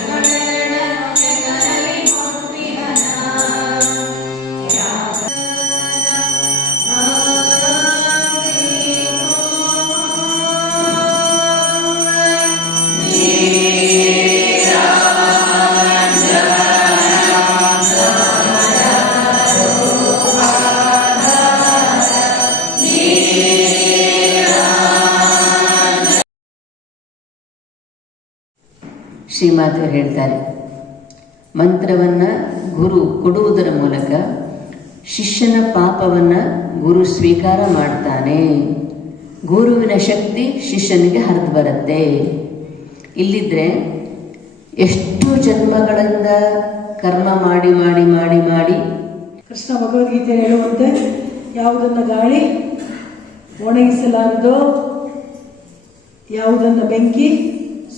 Gracias. ಶ್ರೀಮಾತೆಯವರು ಹೇಳ್ತಾರೆ. ಮಂತ್ರವನ್ನು ಗುರು ಕೊಡುವುದರ ಮೂಲಕ ಶಿಷ್ಯನ ಪಾಪವನ್ನು ಗುರು ಸ್ವೀಕಾರ ಮಾಡ್ತಾನೆ. ಗುರುವಿನ ಶಕ್ತಿ ಶಿಷ್ಯನಿಗೆ ಹರಿದು ಬರುತ್ತೆ. ಇಲ್ಲಿದ್ರೆ ಎಷ್ಟು ಜನ್ಮಗಳಿಂದ ಕರ್ಮ ಮಾಡಿ ಮಾಡಿ ಮಾಡಿ ಮಾಡಿ ಕೃಷ್ಣ ಭಗವದ್ಗೀತೆ ಹೇಳುವಂತೆ ಯಾವುದನ್ನ ಗಾಳಿ ಒಣಗಿಸಲಾರದೋ ಯಾವುದನ್ನ ಬೆಂಕಿ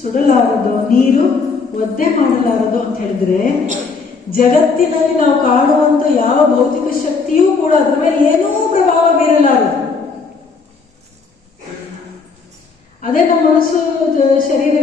ಸುಡಲಾರದೋ, ನೀರು ಒದ್ದೆ ಮಾಡಲಾರದು ಅಂತ ಹೇಳಿದ್ರೆ, ಜಗತ್ತಿನಲ್ಲಿ ನಾವು ಕಾಣುವಂತ ಯಾವ ಭೌತಿಕ ಶಕ್ತಿಯೂ ಕೂಡ ಅದರ ಮೇಲೆ ಏನೂ ಪ್ರಭಾವ ಬೀರಲಾರದು. ಅದೇ ನಮ್ಮ ಮನಸ್ಸು ತೆಗೆದುಕೊಳ್ಳಿ